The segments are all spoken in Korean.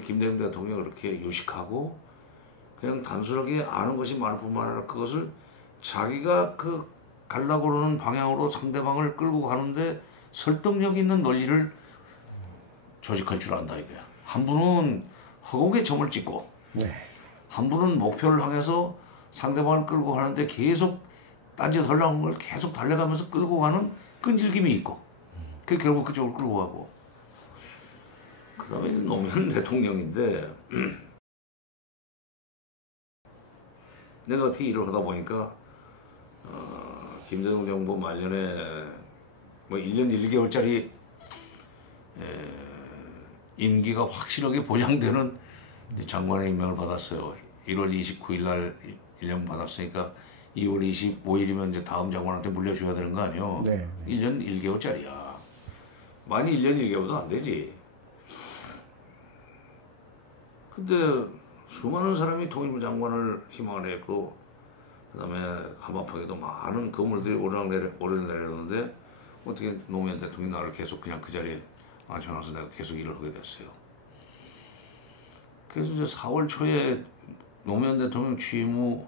김대중 대통령이 그렇게 유식하고 그냥 단순하게 아는 것이 많을 뿐만 아니라 그것을 자기가 그 가려고 그러는 방향으로 상대방을 끌고 가는데 설득력 있는 논리를 조직할 줄 안다 이거야. 한 분은 허공에 점을 찍고 한 분은 목표를 향해서 상대방을 끌고 가는데 계속 딴짓하려는 걸 계속 달려가면서 끌고 가는 끈질김이 있고 그 결국 그쪽을 끌고 가고 그 다음에 노무현 대통령인데 내가 어떻게 일을 하다 보니까 김대중 정부 말년에 뭐 1년 1개월짜리 임기가 확실하게 보장되는 장관의 임명을 받았어요. 1월 29일 날 1년 받았으니까 2월 25일이면 이제 다음 장관한테 물려줘야 되는 거 아니에요? 네. 1년 1개월짜리야. 많이 1년 1개월도 안 되지. 근데 수많은 사람이 통일부 장관을 희망을 했고 그 다음에 한반포에도 많은 건물들이 오르내렸는데 어떻게 노무현 대통령이 나를 계속 그냥 그 자리에 앉혀놔서 내가 계속 일을 하게 됐어요. 그래서 이제 4월 초에 노무현 대통령 취임 후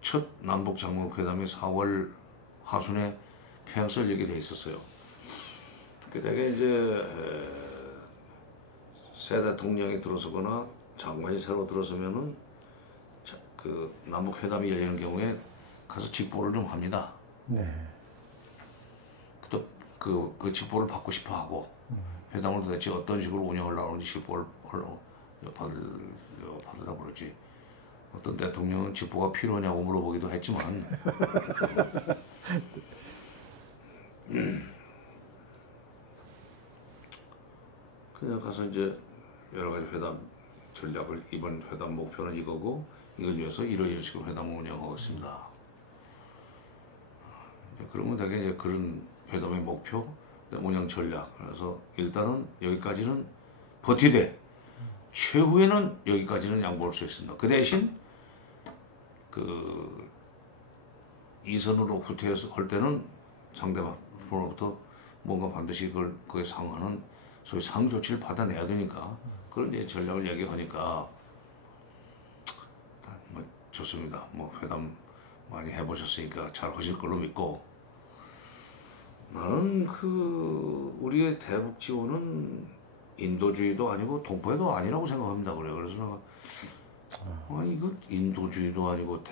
첫 남북 장관회담이 4월 하순에 평양에서 열리게 돼 있었어요. 그때 이제 새 대통령이 들어서거나 장관이 새로 들어서면은 그 남북 회담이 열리는 경우에 가서 직보를 좀 합니다. 네. 또 그 직보를 받고 싶어 하고 회담을 도대체 어떤 식으로 운영하려고 하는지 직보를 받으려고 그러지. 어떤 대통령은 직보가 필요하냐고 물어보기도 했지만 그냥 가서 이제 여러 가지 회담 전략을 이번 회담 목표는 이거고 이걸 위해서 이런 식으로 회담을 운영하고 있습니다. 그러면 되게 이제 그런 회담의 목표, 운영 전략. 그래서 일단은 여기까지는 버티되 최후에는 여기까지는 양보할 수 있습니다. 그 대신 그 이선으로 후퇴해서 할 때는 상대방으로부터 뭔가 반드시 그에 상응하는 소위 상응 조치를 받아내야 되니까 그런 이제 전략을 얘기하니까 뭐 좋습니다. 뭐 회담 많이 해보셨으니까 잘 하실 걸로 믿고 나는 그 우리의 대북 지원은 인도주의도 아니고 동포애도 아니라고 생각합니다. 그래서 내가 이거 인도주의도 아니고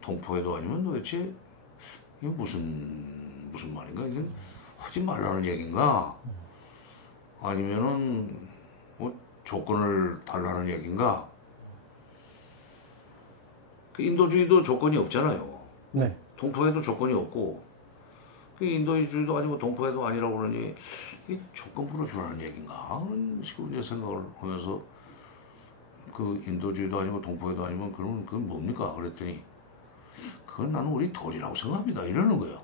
동포애도 아니면 도대체 이게 무슨 말인가? 이게 하지 말라는 얘기인가? 아니면은 뭐 조건을 달라는 얘기인가? 그 인도주의도 조건이 없잖아요. 네. 동포애도 조건이 없고 그 인도주의도 아니고 동포애도 아니라고 그러니 이 조건 풀어주라는 얘기인가? 그런 식으로 이제 생각을 하면서 그 인도주의도 아니고 동포애도 아니면 그건 뭡니까? 그랬더니 그건 나는 우리 도리라고 생각합니다. 이러는 거예요.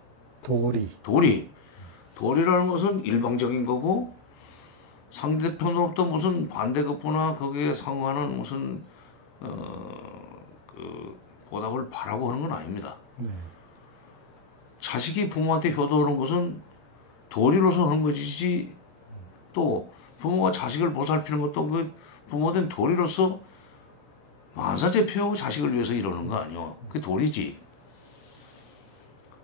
도리라는 것은 일방적인 거고 상대편으로부터 무슨 반대급부나 거기에 상응하는 무슨 그 보답을 바라고 하는 건 아닙니다. 네. 자식이 부모한테 효도하는 것은 도리로서 하는 것이지 또 부모가 자식을 보살피는 것도 그 부모된 도리로서 만사제표하고 자식을 위해서 이러는 거 아니요. 그게 도리지.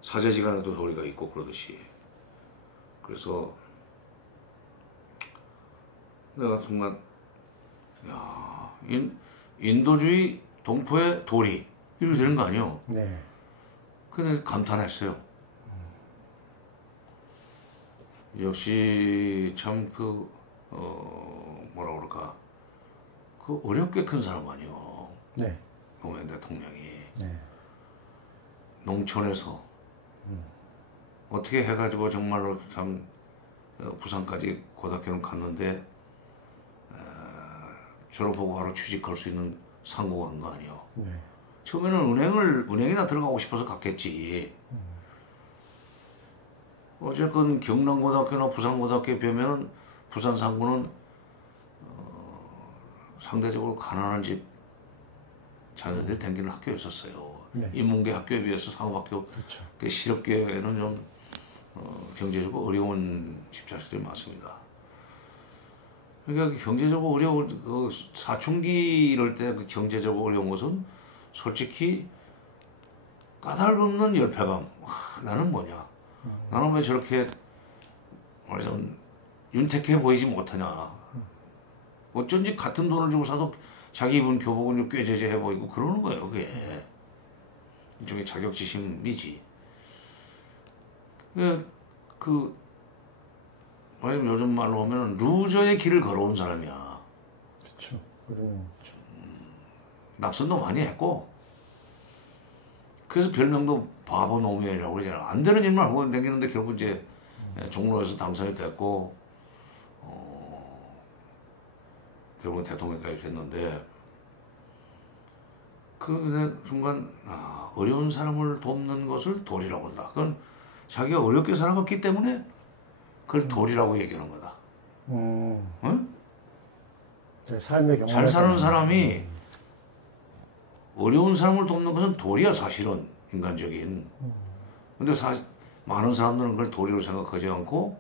사제지간에도 도리가 있고 그러듯이. 그래서 내가 순간 인도주의 동포의 도리 이렇게 되는 거 아니요. 네. 근데 감탄했어요. 역시 참 뭐라 그럴까 그 어렵게 큰 사람 아니요. 네. 노무현 대통령이 네. 농촌에서 어떻게 해가지고 정말로 참 부산까지 고등학교는 갔는데 졸업하고 바로 취직할 수 있는 상고가 한 거 아니요. 네. 처음에는 은행이나 들어가고 싶어서 갔겠지. 어쨌건 경남고등학교나 부산고등학교에 비하면 부산 상고는 상대적으로 가난한 집 자녀들이 다니는 학교였었어요. 네. 인문계 학교에 비해서 상업학교, 그렇죠. 실업계에는 좀 경제적으로 어려운 집 자식들이 많습니다. 그러니까 경제적으로 어려운 그 사춘기 이럴 때 그 경제적으로 어려운 것은 솔직히 까닭없는 열패감. 나는 뭐냐? 나는 왜 저렇게 말하자면 윤택해 보이지 못하냐? 어쩐지 같은 돈을 주고 사도 자기 입은 교복은 좀 꾀죄죄해 보이고 그러는 거예요. 그게 일종의 자격지심이지. 그 말하자면 요즘 말로 하면 루저의 길을 걸어온 사람이야. 그렇죠. 그러면 낙선도 많이 했고, 그래서 별명도 바보 노무현이라고 그러잖아. 안 되는 일만 하고 다니는데 결국 이제 종로에서 당선이 됐고, 결국은 대통령까지 됐는데, 그 순간 어려운 사람을 돕는 것을 도리라고 한다. 그건 자기가 어렵게 살아갔기 때문에 그걸 도리라고 얘기하는 거다. 응? 제 삶의 경험에서 잘 사는 사람이 어려운 사람을 돕는 것은 도리야, 사실은. 인간적인. 근데 많은 사람들은 그걸 도리로 생각하지 않고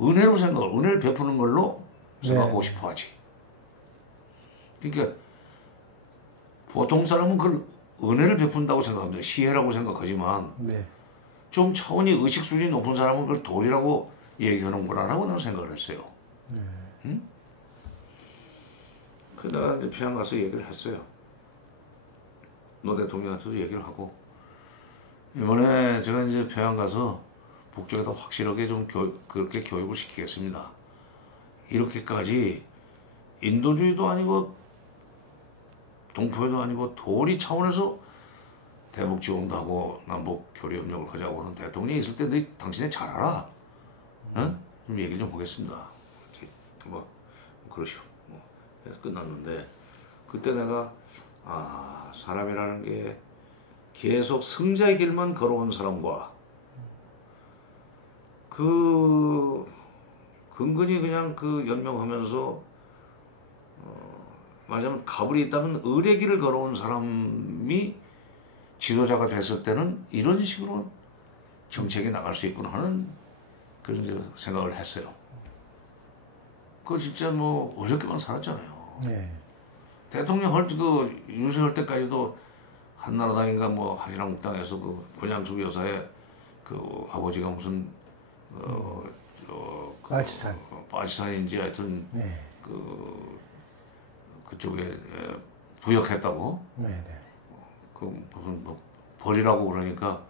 은혜로 은혜를 베푸는 걸로 생각하고 싶어 하지. 그러니까 보통 사람은 그걸 은혜를 베푼다고 생각합니다. 시혜라고 생각하지만 네. 좀 차원이 의식 수준이 높은 사람은 그걸 도리라고 얘기하는구나라고 나는 생각을 했어요. 응? 그 내가 이제 평양 가서 얘기를 했어요. 노 대통령한테도 얘기를 하고, 이번에 제가 이제 평양 가서 북쪽에다 확실하게 좀 그렇게 교육을 시키겠습니다. 이렇게까지 인도주의도 아니고 동포도 아니고 도리 차원에서 대북 지원도 하고 남북 교류 협력을 하자고 하는 대통령이 있을 때 당신이 잘 알아. 응? 좀 얘기를 좀 보겠습니다. 뭐 그러시오. 뭐 그래서 끝났는데, 그때 내가 사람이라는 게 계속 승자의 길만 걸어온 사람과 그 근근히 그냥 그 연명하면서 말하자면 가불이 있다면 을의 길을 걸어온 사람이 지도자가 됐을 때는 이런 식으로 정책이 나갈 수 있구나 하는 그런 생각을 했어요. 그거 진짜 뭐 어렵게만 살았잖아요. 네. 대통령 유세할 때까지도 한나라당인가 뭐 한신한국당에서 그 권양숙 여사의 그 아버지가 무슨 빨치산. 빨치산인지 하여튼 네. 그쪽에 부역했다고. 네. 그 무슨 뭐 벌이라고 그러니까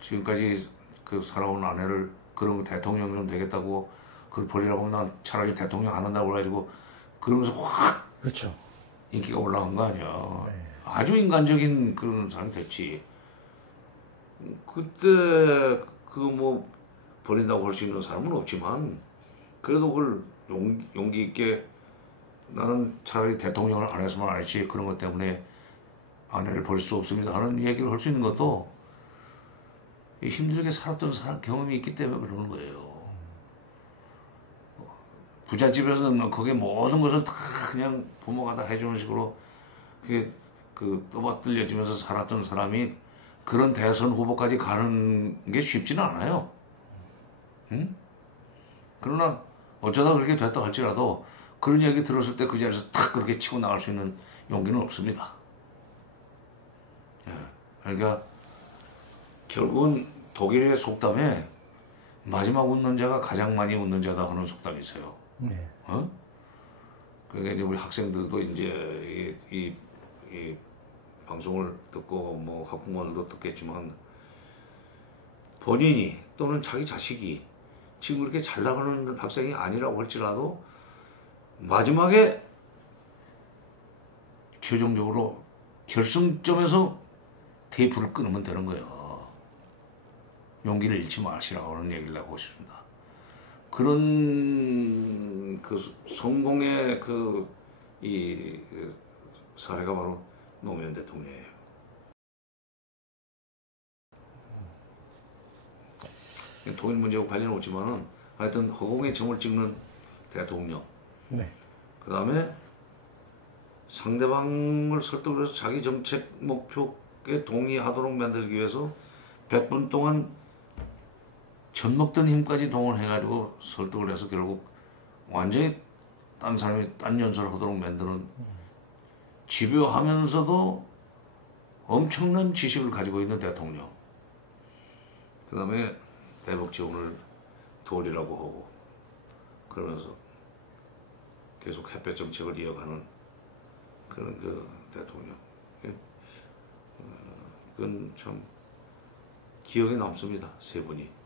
지금까지 그 살아온 아내를 그런 거 대통령 좀 되겠다고 그걸 벌이라고 하면 난 차라리 대통령 안 한다고 그래가지고 그러면서 확 그렇죠. 인기가 올라간 거 아니야. 네. 아주 인간적인 그런 사람이 됐지. 그때 뭐 버린다고 할 수 있는 사람은 없지만 그래도 그걸 용기 있게 나는 차라리 대통령을 안 했으면 안 했지, 그런 것 때문에 아내를 버릴 수 없습니다 하는 얘기를 할 수 있는 것도 힘들게 살았던 경험이 있기 때문에 그러는 거예요. 부잣집에서는 거기에 모든 것을 다 그냥 부모가 다 해주는 식으로 그게 떠받들려지면서 살았던 사람이 그런 대선 후보까지 가는 게 쉽지는 않아요. 응? 그러나 어쩌다 그렇게 됐다 할지라도 그런 얘기 들었을 때 그 자리에서 탁 그렇게 치고 나갈 수 있는 용기는 없습니다. 예. 그러니까 결국은 독일의 속담에 마지막 웃는 자가 가장 많이 웃는 자다 하는 속담이 있어요. 네. 그러니까 이제 우리 학생들도 이제 이 방송을 듣고 뭐 학부모들도 듣겠지만 본인이 또는 자기 자식이 지금 그렇게 잘 나가는 학생이 아니라고 할지라도 마지막에 최종적으로 결승점에서 테이프를 끊으면 되는 거예요. 용기를 잃지 마시라고 하는 얘기를 하고 싶습니다. 그런 성공의 이 사례가 바로 노무현 대통령이에요. 통일 문제하고 관련은 없지만은 하여튼 허공에 점을 찍는 대통령. 네. 그 다음에 상대방을 설득을 해서 자기 정책 목표에 동의하도록 만들기 위해서 100분 동안 젖먹던 힘까지 동원해가지고 설득을 해서 결국 완전히 딴 사람이 딴 연설을 하도록 만드는, 집요하면서도 엄청난 지식을 가지고 있는 대통령. 그 다음에 대북 지원을 도리라고 하고 그러면서 계속 햇볕 정책을 이어가는 그런 그 대통령. 그건 참 기억에 남습니다, 세 분이.